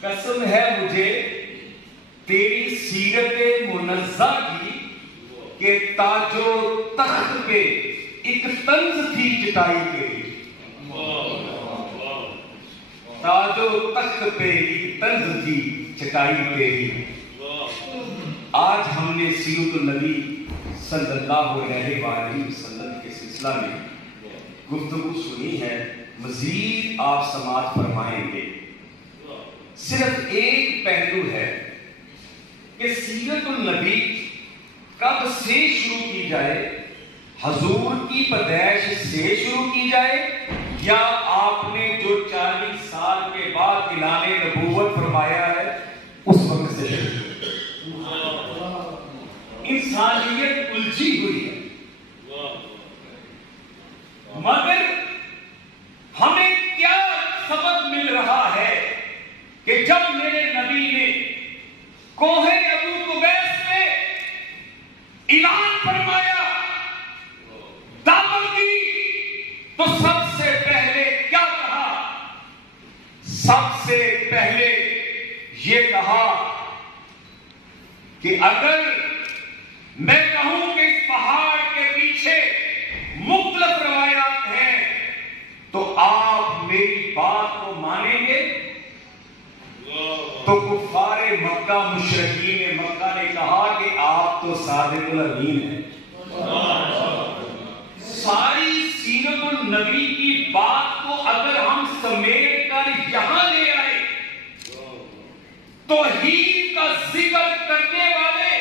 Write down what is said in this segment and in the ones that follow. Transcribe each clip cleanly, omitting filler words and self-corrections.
قسم ہے مجھے تیری سیرت منزہ کی کہ تاج و تخت پہ ایک طنز تھی چٹائی تیری. تاج و تخت پہ ایک طنز تھی چٹائی تیری. آج ہم نے سیرت النبی صلی اللہ علیہ وآلہ وسلم کے سلسلہ میں گفتگو سنی ہے. مزید آپ سماعت فرمائیں گے. صرف ایک پہلو ہے کہ سیرت النبی کب سے شروع کی جائے, حضور کی پیدائش سے شروع کی جائے یا آپ نے جو 40 سال کے بعد اعلان نبوت فرمایا ہے اس وقت سے شروع. انسانیت الجھی ہوئی ہے, مگر ہمیں کیا سبق مل رہا ہے کہ جب میرے نبی نے کوہ ابو قبیس میں اعلان فرمایا, دعوت دی, تو سب سے پہلے کیا کہا؟ سب سے پہلے یہ کہا کہ اگر میں کہوں کہ اس پہاڑ کے پیچھے مختلف روایات ہیں تو آپ میری بات کو مانیں گے؟ تو کفار مکہ مشرکین مکہ نے کہا کہ آپ تو صادق الامین ہیں. ساری سیرت النبی کی بات کو اگر ہم سمیٹ کر یہاں لے آئے, توحید کا ذکر کرنے والے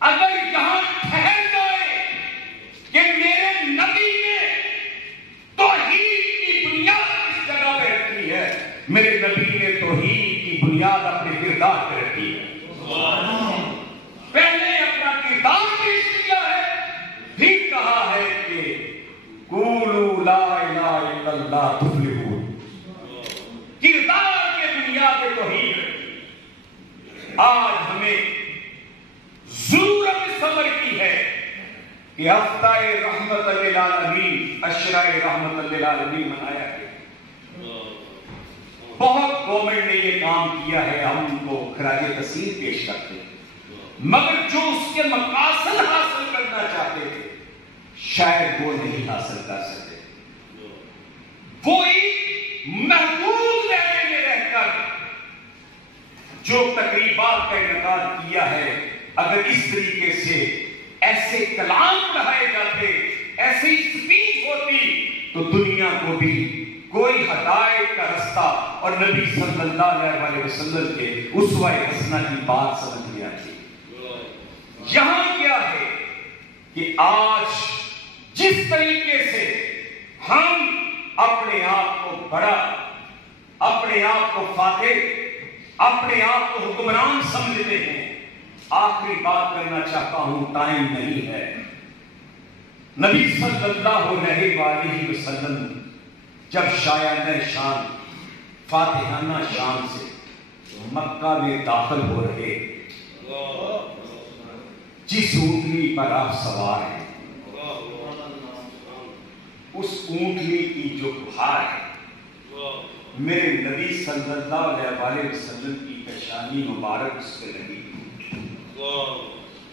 اگر یہاں ٹھہر جائے کہ میرے نبی نے توحید کی بنیاد اس جگہ پہ رکھی ہے, میرے نبی نے توحید کی بنیاد اپنے کردار پہ رکھی ہے. پہلے اپنا کردار پیش کیا ہے, پھر کہا ہے کہ قولوا لا الہ الا اللہ تفلحون. کردار کے بنیاد پہ توحید ہے. آج ہمیں ضرورت صبر کی ہے کہ ہفتہ رحمت للعالمین, عشرہ رحمت للعالمین منایا گیا. بہت گورنمنٹ نے یہ کام کیا ہے, ہم ان کو خراج تحسین پیش کرتے ہیں, مگر جو اس کے مقاصد حاصل کرنا چاہتے تھے شاید وہ نہیں حاصل کر سکتے. وہ ایک محدود دائرے میں رہ کر جو تقریبات کا انعقاد کیا ہے, اگر اس طریقے سے ایسے کلام پڑھائے جاتے, ایسی اسپیچ ہوتی, تو دنیا کو بھی کوئی ہدایت کا رستہ اور نبی صلی اللہ علیہ وسلم کے اسوہ حسنہ کی بات سمجھ میں آتی. یہاں کیا ہے کہ آج جس طریقے سے ہم اپنے آپ کو بڑا, اپنے آپ کو فاتح, اپنے آپ کو حکمران سمجھتے ہیں. آخری بات کرنا چاہتا ہوں, ٹائم نہیں ہے. نبی صلی اللہ علیہ وآلہ وسلم جب شایانہ شان فاتحانہ شان سے مکہ میں داخل ہو رہے, جس اونٹنی پر آپ سوار ہیں اس اونٹنی کی جو بہار ہے میرے نبی صلی اللہ علیہ وسلم کی پیشانی مبارک اس پہ لگی,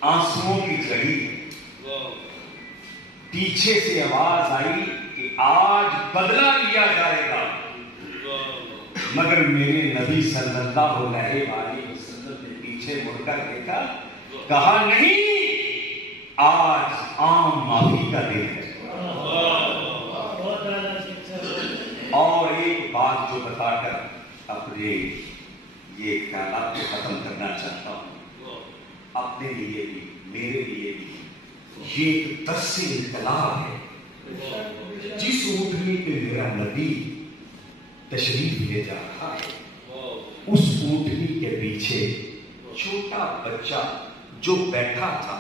آنسوؤں کی جھڑی. پیچھے سے آواز آئی کہ آج بدلہ لیا جائے گا, مگر میرے نبی صلی اللہ علیہ وسلم نے پیچھے مڑ کر دیکھا, کہا نہیں, آج عام معافی کا دن ہے. اور ایک بات جو بتا کر اپنے یہ خیالات کو ختم کرنا چاہتا ہوں, اپنے لیے بھی میرے لیے بھی یہ ایک درس انقلاب ہے. جس اونٹنی پہ میرا نبی تشریف لے جا رہا ہے, اس اونٹنی کے پیچھے چھوٹا بچہ جو بیٹھا تھا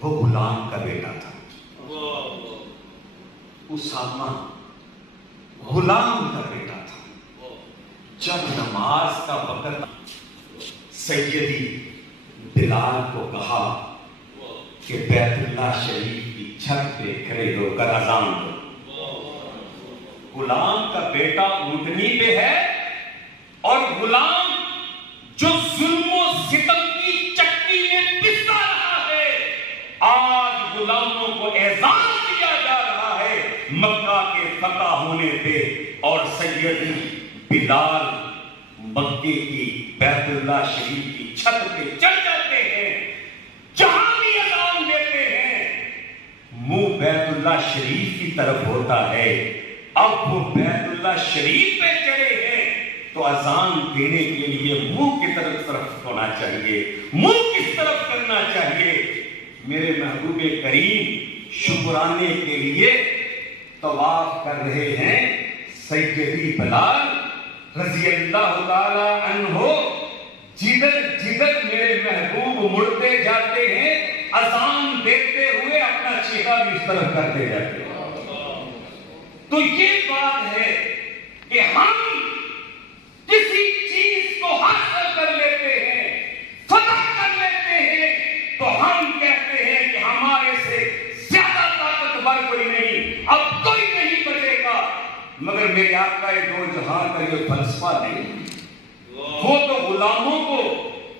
وہ غلام کا بیٹا تھا. اسامہ غلام کا بیٹا تھا. جب نماز کا وقت سیدی بلال کو کہا کہ بیت اللہ شریف کی چھت پہ کھڑے ہو کر اذان دو, غلام کا بیٹا اونٹنی پہ ہے اور غلام جو ظلم و ستم کی چکی میں پستا رہا ہے، آج غلاموں کو اعزاز دیا جا رہا ہے مکہ کے فتح ہونے پہ، اور سیدی بلال مکے کی بیت اللہ شریف کی چھت پہ چڑھ جاتے ہیں، جہاں بھی اذان دیتے ہیں منہ بیت اللہ شریف کی طرف ہوتا ہے۔ اب وہ بیت اللہ شریف پہ چڑھے ہیں تو اذان دینے کے لیے منہ کی طرف ہونا چاہیے، منہ کس طرف کرنا چاہیے؟ میرے محبوب کریم شکرانے کے لیے طواف کر رہے ہیں، سیدی بلال رضی اللہ تعالی عنہ جدھر جدھر میرے محبوب مڑتے جاتے ہیں اذان دیتے ہوئے اپنا چہرہ بھی اس طرف کرتے جاتے ہیں۔ تو یہ بات ہے کہ ہم کسی چیز کو حاصل کر لیتے ہیں، فتح کر لیتے ہیں، تو ہم کہتے ہیں کہ ہمارے سے زیادہ طاقتور کوئی نہیں، اب کوئی نہیں بچے گا۔ مگر میرے آقا دو جہاں کا یہ فلسفہ نہیں، وہ تو غلاموں کو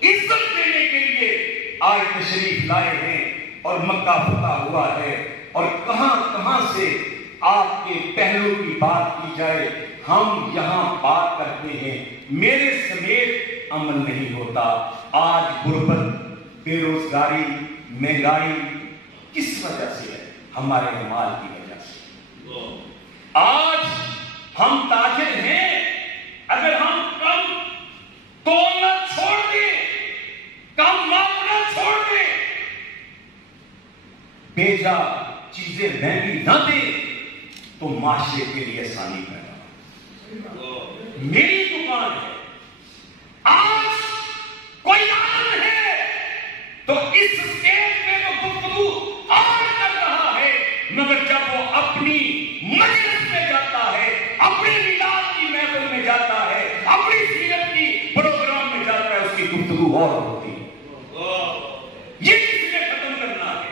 عزت دینے کے لیے آج تشریف لائے ہیں اور مکہ فتح ہوا ہے۔ اور کہاں کہاں سے آپ کے پہلو کی بات کی جائے، ہم یہاں بات کرتے ہیں میرے سمیت عمل نہیں ہوتا۔ آج غربت، بے روزگاری، مہنگائی کس وجہ سے ہے؟ ہمارے اعمال کی وجہ سے۔ آج ہم تاجر ہیں، اگر ہم کم تولنا چھوڑ دیں، کم مانگنا چھوڑ دیں، بیجا چیزیں مہنگی نہ دیں تو معاشرے کے لیے آسانی پیدا۔ میری دکان ہے، آج کوئی عالم ہے تو اس اسٹیج میں وہ گفتگو اور کر رہا ہے، مگر جب وہ اپنی مجلس میں جاتا ہے، اپنے میلاد کی محفل میں جاتا ہے، اپنی سیرت کی پروگرام میں جاتا ہے، اس کی گفتگو اور ہوتی ہے۔ یہ کس نے ختم کرنا ہے؟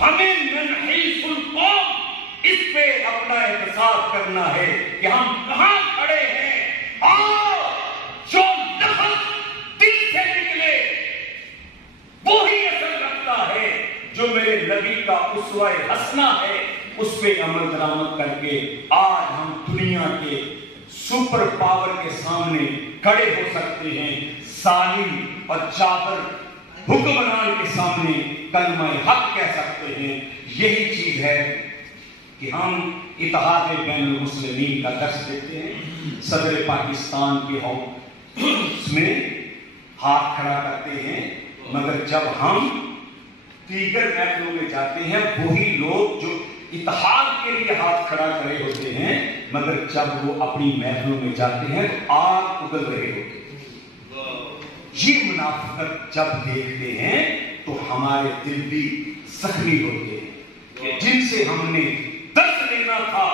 ہمیں من حیث القوم اس پہ اپنا احتساب کرنا ہے کہ ہم کہاں کھڑے ہیں، اور جو لفظ دل سے نکلے وہی اثر رکھتا ہے، جو میرے نبی کا اسوہ حسنہ ہے اس پہ عمل درآمد کر کے آج ہم دنیا کے سپر پاور کے سامنے کھڑے ہو سکتے ہیں، ظالم اور جابر حکمران کے سامنے کلمہ حق کہہ سکتے ہیں۔ یہی چیز ہے کہ ہم اتحاد بین المسلمین کا درس دیتے ہیں، صدر پاکستان کے اس میں ہاتھ کھڑا کرتے ہیں، مگر جب ہم دیگر محفلوں میں جاتے ہیں وہی لوگ جو اتحاد کے لیے ہاتھ کھڑا کرے ہوتے ہیں، مگر جب وہ اپنی محفلوں میں جاتے ہیں تو آگ اگل رہے ہوتے ہیں۔ یہ منافقت جب دیکھتے ہیں تو ہمارے دل بھی زخمی ہوتے ہیں، جن سے ہم نے درس لینا تھا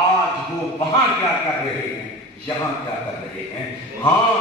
آج وہ وہاں کیا کر رہے ہیں، یہاں کیا کر رہے ہیں۔ ہاں